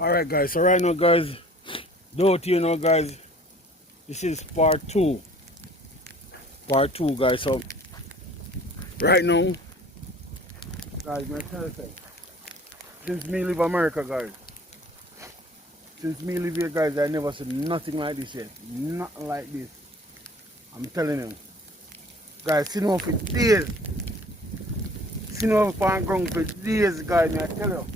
Alright guys, so right now guys, don't you know guys, this is part 2. Part 2 guys, so right now, guys, my tell you something. Since me leave America guys, since me live here guys, I never seen nothing like this yet. Nothing like this. I'm telling you. Guys, sitting off for days. Sitting off on ground for days guys, I tell you.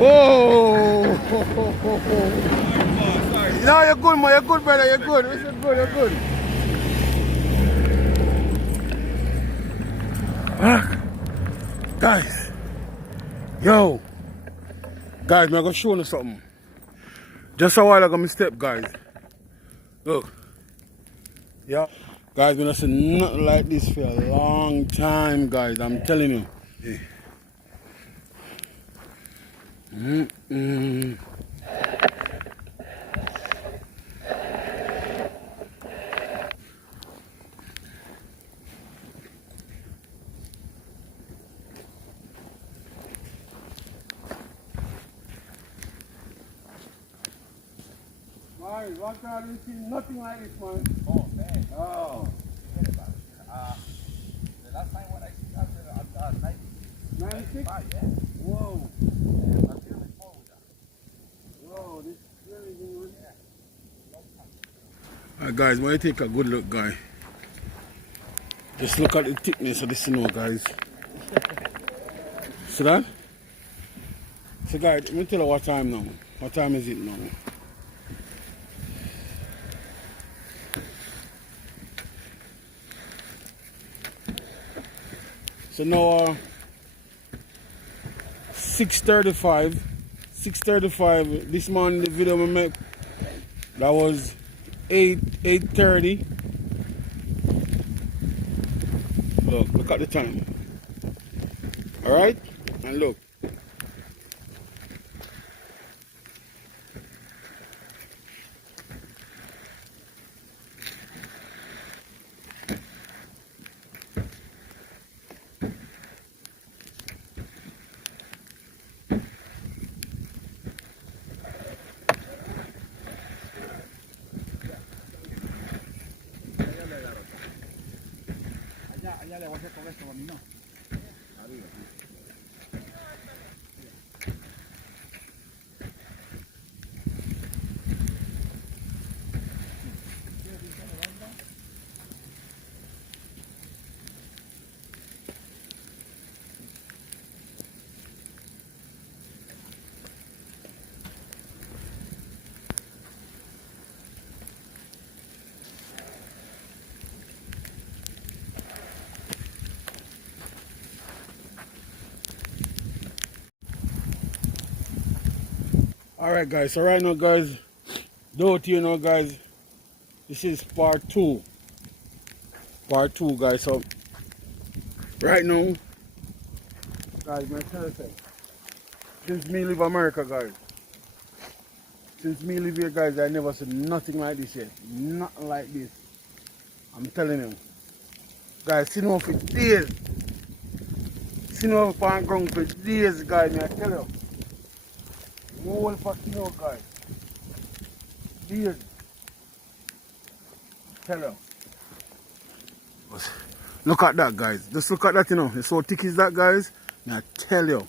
Whoa! No, you're good, man. You're good, brother. You're good. You're good. You're good. Guys, yo, guys, I'm gonna show you something. Just a while ago, my step, guys. Look, yeah, guys, we not seen nothing like this for a long time, guys. I'm telling you. Man, what time you see nothing like this, man? Oh, man. Oh. Forget about it. The last time when I started at 96? yeah. Whoa. Yeah, I'm feeling forward with that. Whoa, this is really good. Yeah. Alright guys, when you take a good look, guys, just look at the thickness of the snow, guys. See that? So guys, let me tell you what time now. What time is it now? So now 6:35. 6:35. This morning the video we made, that was 8:30. Look at the time. Alright? And look. Allá le voy a hacer con esto, a mí no. Arriba. Alright guys, so right now guys, don't you know guys, this is part 2. Part 2 guys, so right now, guys, my tell you something. Since me leave America guys, since me live here guys, I never seen nothing like this yet. Nothing like this. I'm telling you. Guys, sitting off for days. Sitting off on ground for days guys, I tell you. Whole for snow guys. Days. Tell you. Look at that guys. Just look at that, you know. It's so thick is that guys. I tell you.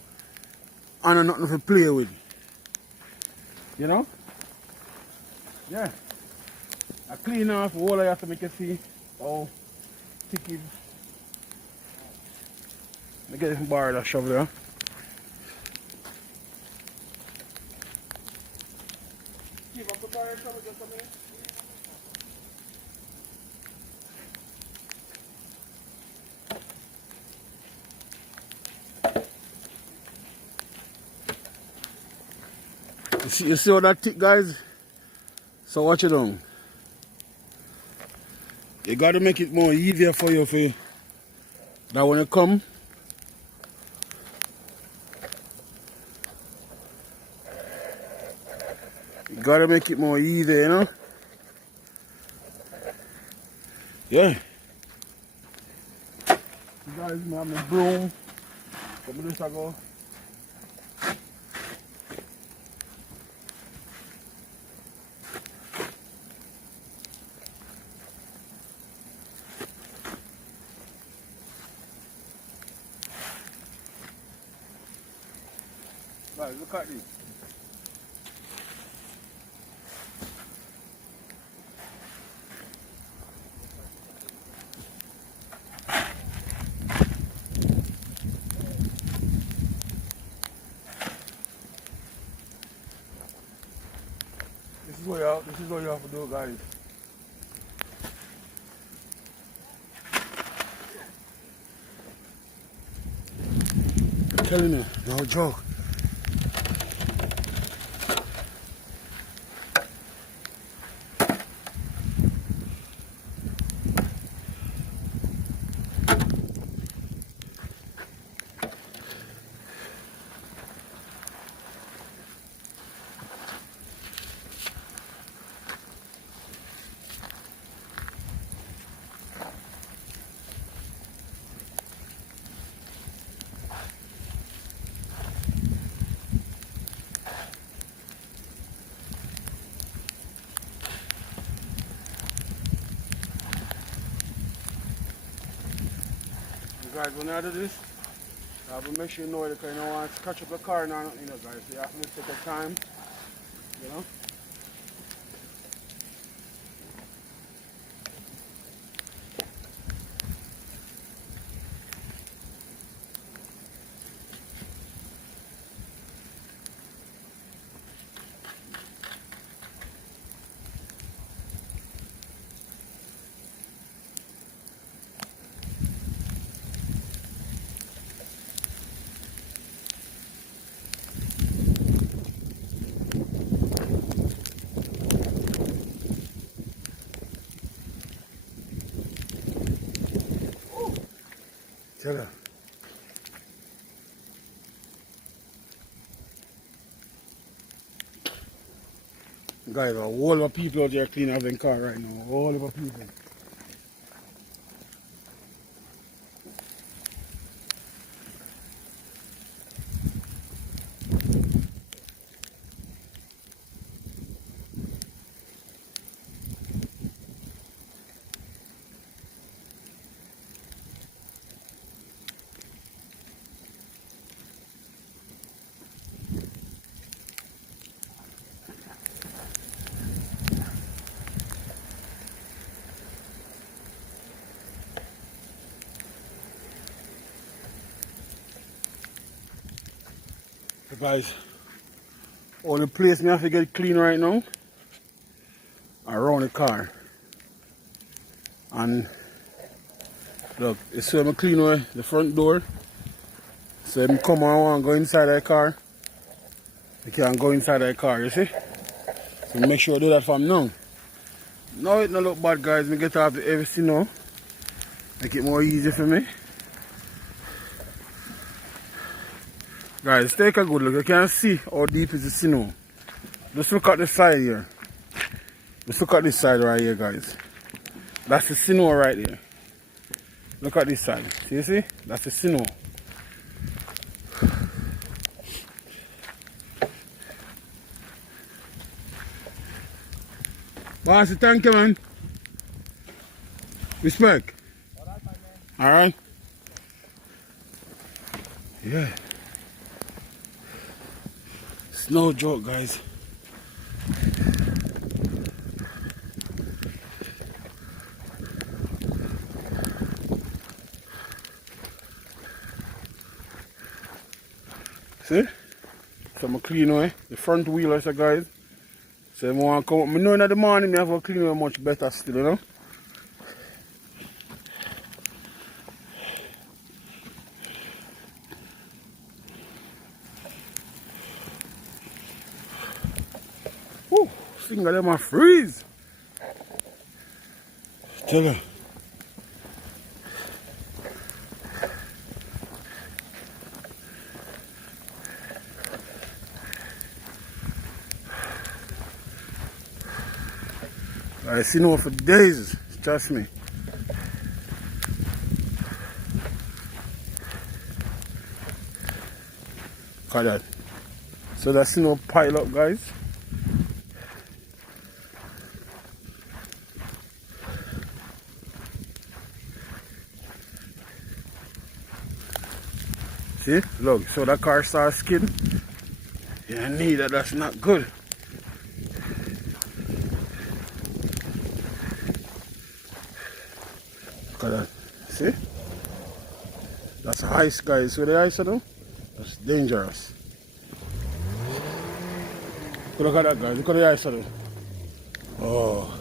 And nothing to play with. You know? Yeah. I clean off all I have to make it see how thick it is. Let me get this bar that shovel there. You see all that thick guys? So watch it down. You gotta make it more easier for you that when you come You gotta make it more easy, you know? Yeah. You guys, I have my broom. Couple minutes ago. Guys, look at this. This is what you have to do, guys. I'm telling you, no joke. Guys, when I do this, I have to make sure you know it because you don't want to catch up the car now, you know, guys. So you have to take your time, you know. Tell her. Guys, a whole of people out there cleaning up their car right now. A whole of people. So guys, all the place me have to get clean right now around the car. And look, you see me clean away the front door. So if I come and want to go inside that car, you can go inside that car, you see? So make sure I do that from now. Now it don't look bad, guys. Me get off the everything now. Make it more easy for me. Guys, take a good look. You can see how deep is the snow. Just look at the side here. Just look at this side right here, guys. That's the snow right there. Look at this side. See? That's the snow. Boss, thank you, man. Respect. Alright? Yeah. It's no joke, guys. See? So I'm clean away the front wheel, guys. So if I want to come up, I know in the morning I have to clean away much better still, you know. Whew, finger them a freeze. Tell her. I see no for days, trust me. Look at that. So that's no pile up, guys. See, look, so that car starts skidding. Yeah, neither, that's not good. Look at that. See? That's ice, guys. So the ice, you know? That's dangerous. Look at that, guys. Look at the ice, you know? Oh.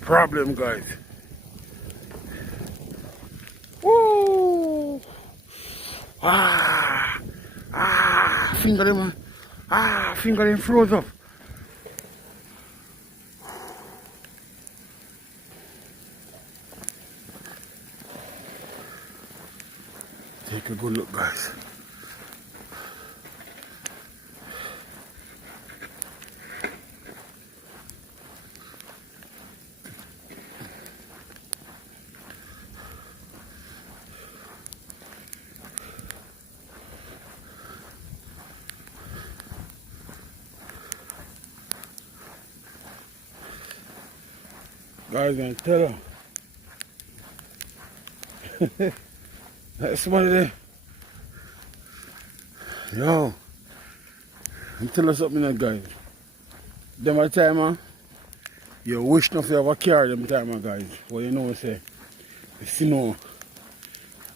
Problem, guys. Woo! Finger him. Finger him froze up. Take a good look, guys. Guys, gonna tell her. That's somebody there. Yo, I'm tell us something, guys. Them a time, you wish not to have a car them time, guys. Well, you know, say, you see, no,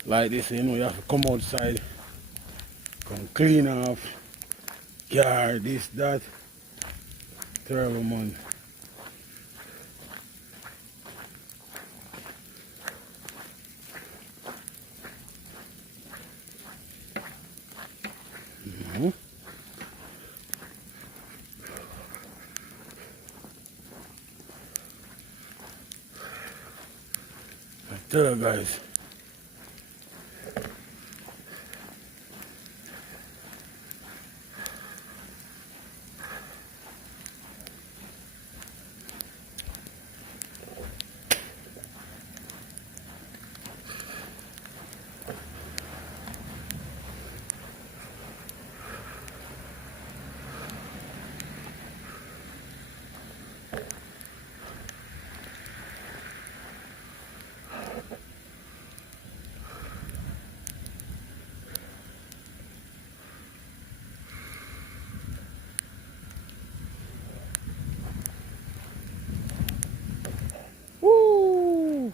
like this, you know, you have to come outside, come clean off, car, this, that. Terrible, man. Tell her, guys. Woo!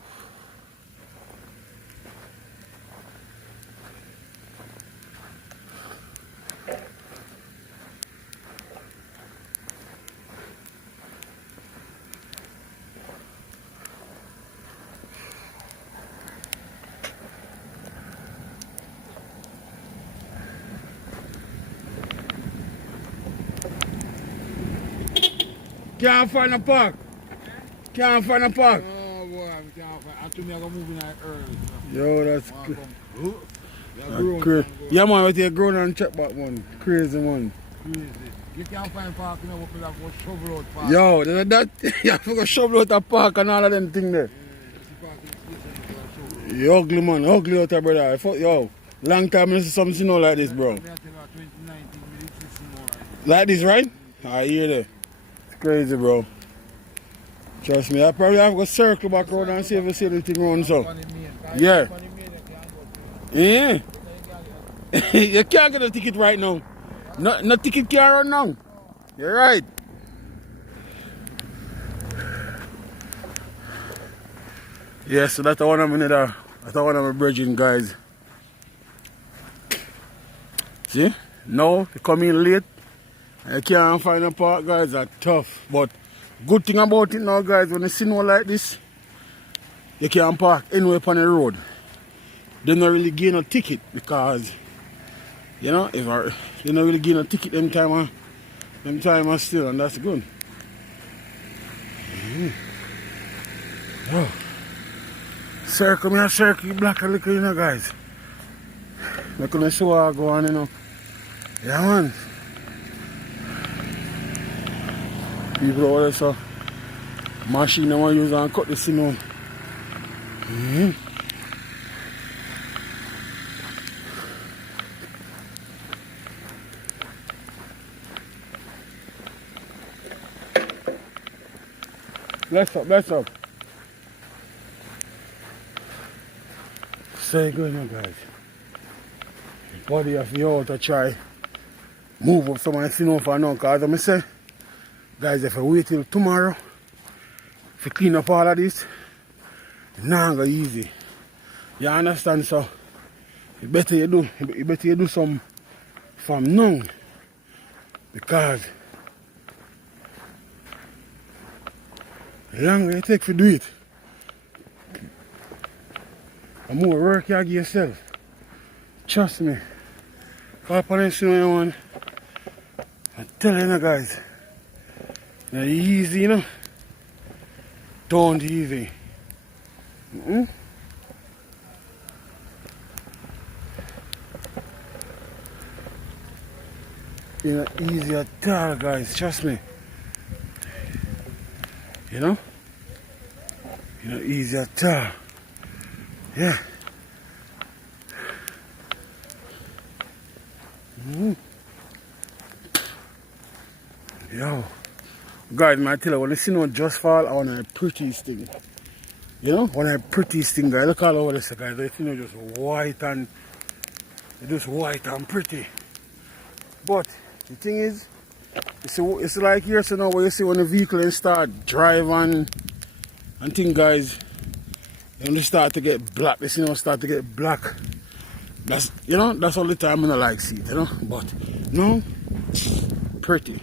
Can't find a park. Can't find a park. Oh boy, I can't find. I told me I go moving like early. Yo, that's crazy. crazy. Yeah, man, but you're growing on check back, man. Crazy, man. Crazy. You can't find park, you know, because I go shovel out park. Yo, that you have to go shovel out a park and all of them things there. You ugly, man. Ugly out there, brother. Yo, long time I see something like this, bro. Like this, right? I hear that. It's crazy, bro. Trust me, I probably have to go circle back around and see if I see anything wrong, so. Yeah. Yeah. You can't get a ticket right now. No ticket can't run now. You're right. Yeah, so that's one of my brethren, guys. See? Now, you come in late. You can't find a park, guys. That's tough. But good thing about it now, guys, when you see snow like this, you can park anywhere on the road. They don't really gain a ticket because, you know, if they don't really gain a ticket them time still, and that's good. Circle me a circle black a little, you know, guys. I couldn't see what I go on, you know. Yeah, man. People over there, so machine they want to use and cut the skin. Bless up, bless up. Say good now, guys. Body of the out to try move up some of the snow for now, because as I say, guys, if I wait till tomorrow to clean up all of this, it's not gonna easy. You understand? So you better you do some from now, because the longer you take to do it, the more work you give yourself. Trust me. Call upon this, you know, I'm telling you guys, it's easy, you know. Don't easy. It's not easy at all, guys. Trust me. You know? It's not easy at all. Yeah. Yo. Guys, I tell you, when you see no just fall, I want the prettiest thing. You know? One of the prettiest thing, guys. Look all over this, guys. You know, just white and pretty. But the thing is, it's like here, so now where you see when the vehicle start driving and things, guys, and they start to get black. They start to get black. That's, you know, that's all the time I don't like see it, you know. But no, pretty.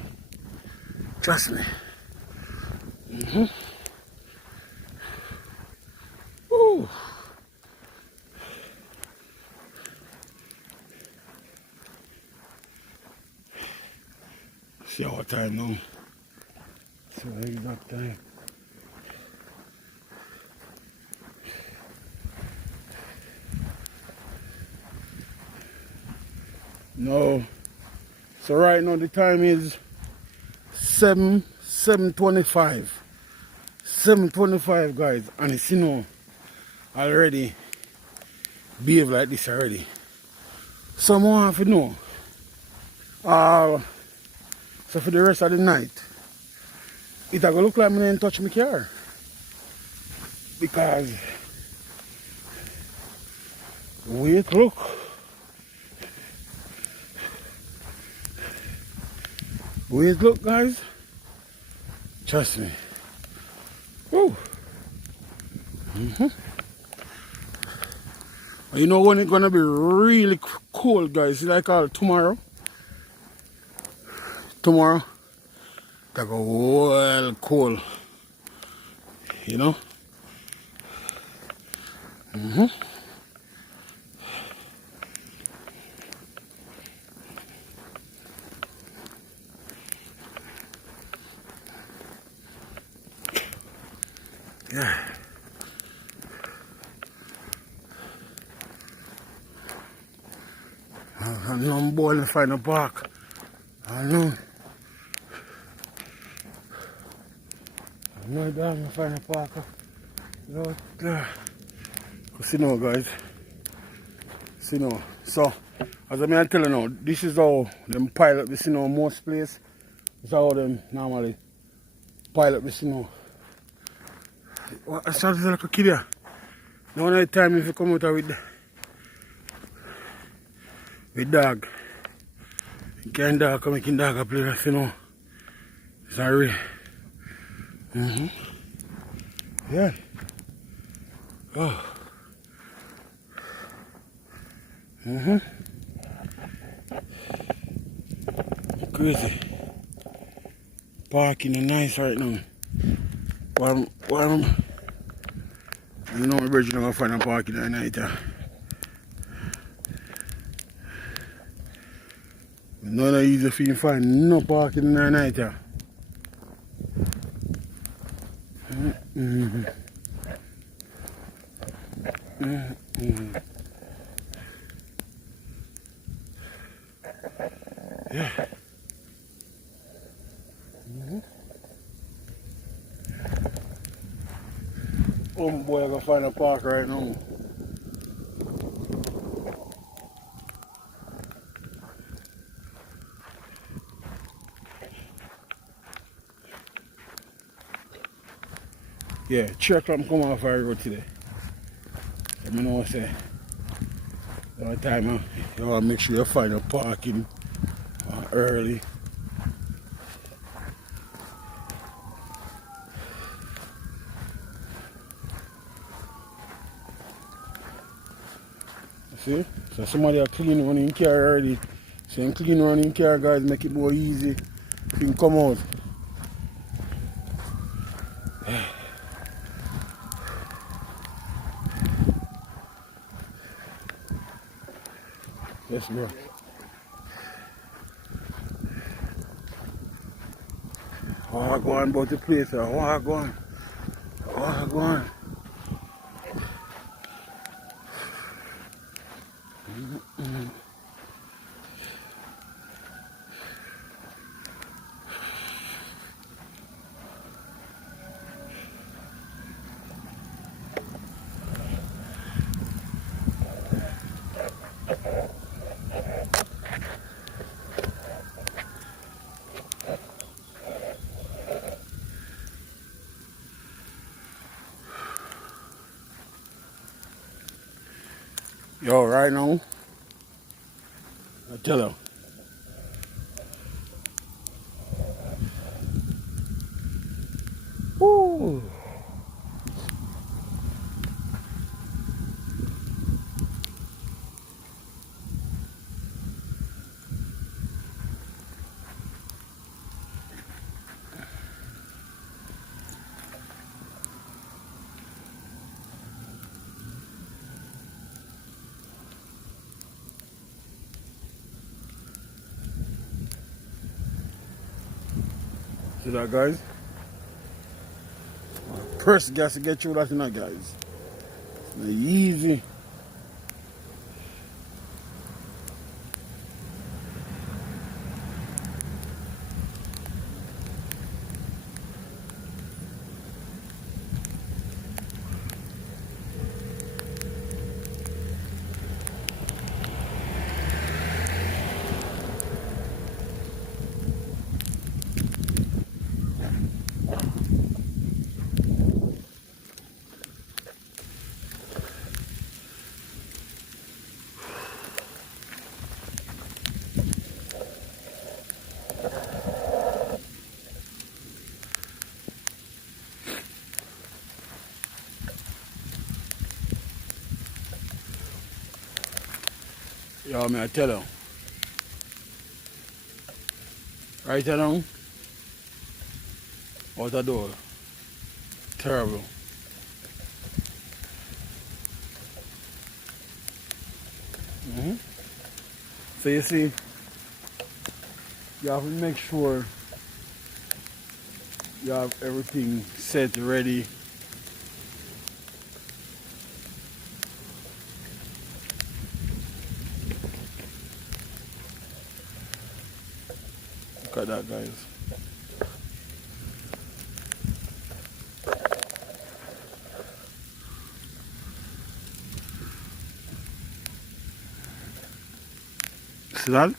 Trust me. Ooh. See what time now. See what exact time. No. So right now the time is 7:25. 7:25, guys, and it's, you know, already behave like this already. So I want to know. So for the rest of the night, it's gonna look like I didn't touch my car. Because wait, look. Wait, look, guys. Trust me. Woo. You know when it's gonna be really cold, guys? It's like tomorrow. Tomorrow, that go well cold. You know? Yeah. I'm boiling to find a park. I know. No damn, find a park. Lord, see now, guys. See now. So, as I tell you now, this is how them pile up this, you know, most place. This is how them normally pile up this, you know. I started like a kid here. Now one time if you come out with dog, you can't dog come making dog play that, you know. It's not real. Yeah. Oh. Crazy. Parking is nice right now. Well, you know my bridge is not gonna find a parking at night. Not easy for you to find no parking at night. Yeah. Oh boy, I gotta find a park right now. Yeah, 3 o'clock come off our road today. Let me know what I say. All the time, you want to make sure you find a parking early. See? So somebody are clean running car already. So in clean running car, guys, make it more easy. You can come out. Let's go. Oh, I go on about the place. Oh, I go on. Oh, I go on. Yo, right now, I tell you. Woo. See that, guys? Person got to get through that, guys. It's not easy. Yo, man, I tell you. Right now, out the door. Terrible. So you see, you have to make sure you have everything set ready. Look at that, guys. See that?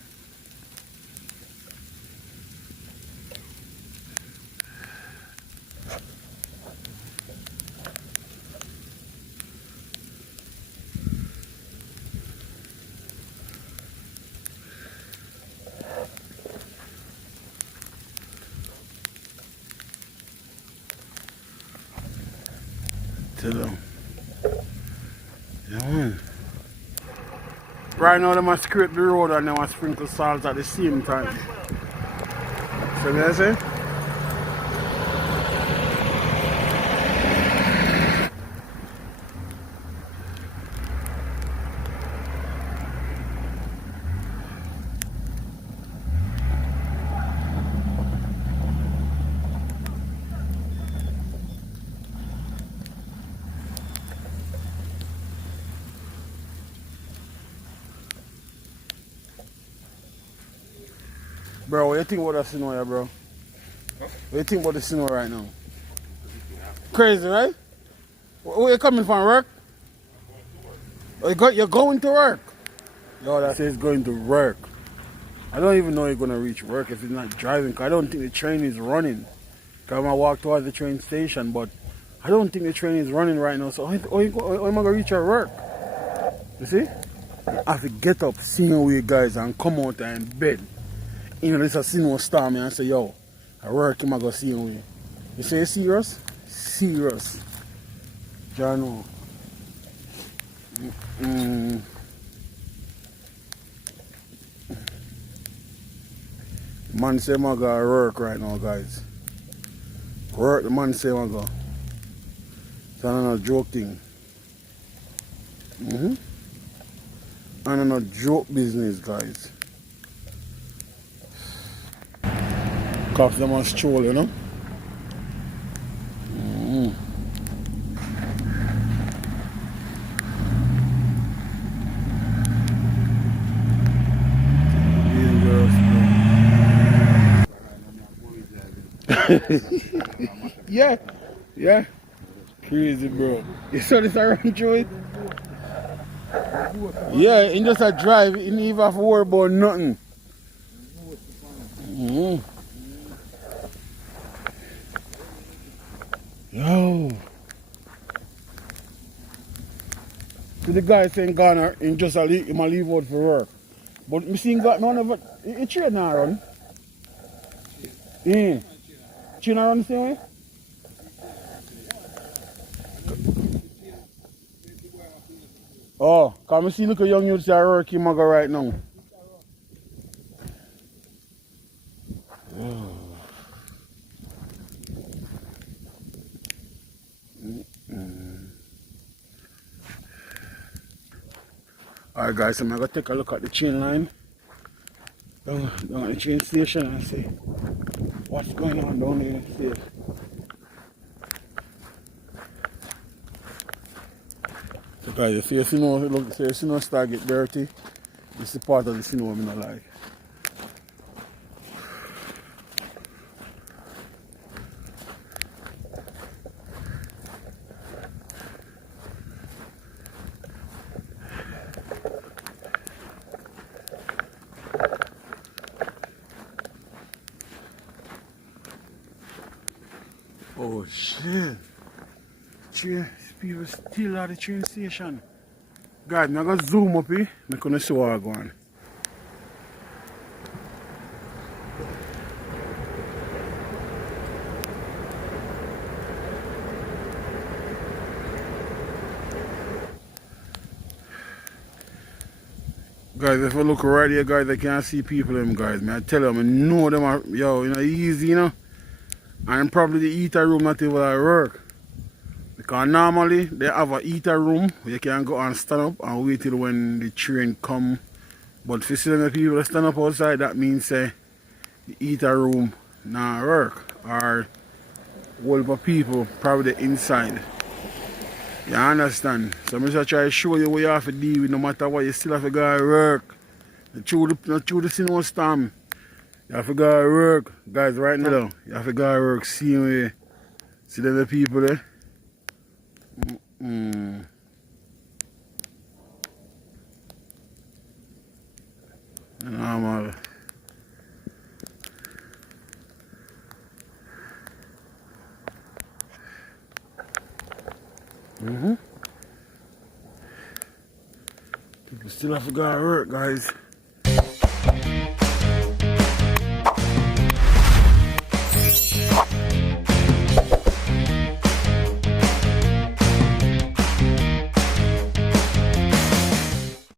Tell them. Yeah, man. Right now, they must scrape the road and they must sprinkle salt at the same time. So, what I say? Bro, what you think about the snow here, bro? Huh? What you think about the snow right now? Crazy, right? Where you coming from, work? Oh, you're going to work? Yo, that says going to work. I don't even know you're going to reach work if you're not driving. 'Cause I don't think the train is running. 'Cause I'm going to walk towards the train station, but I don't think the train is running right now. So how am I going to reach your work? You see? I have to get up, see you guys, and come out and bed. You know, this is a snow storm and I say, yo, I work, I'm going to see you. You say serious? Serious. John. Man say I'm going to work right now, guys. Work, the man say I'm going to go. It's not a joke thing. And not a joke business, guys. Cops them on stroll, you know. Yeah, yeah. Crazy, bro. You saw this around through it? Yeah, in just a drive, you didn't even have to worry about nothing. Yo. So the guy saying Ghana in just a leave, he might leave out for work. But me seeing got none of it. He train now run. Yeah. Train now run the same way? Oh, cause I see look at young youths that are working maga right now. Alright guys, so I'm gonna take a look at the train line down at the train station and see what's going on down there. So guys, if you see no look, if you see no start get dirty, this is part of the snow I'm not like. Oh shit. People still at the train station. Guys, I'm gonna zoom up here. I'm gonna see what I'm going. Guys, if I look right here, guys, I can't see people them guys. Man, I tell them, I know them are, yo, you know, easy, you know. And probably the eater room not even at work. Because normally they have a eater room where you can go and stand up and wait till when the train come. But for some people that stand up outside, that means the eater room not work. Or whole of people probably inside. You understand? So I'm just try to show you what you have to deal with no matter what, you still have to go to work. Not through the snow storm. You have to go to work. Guys, right now, you have to go to work, see me. See the people there? Normal. People still have to go to work, guys.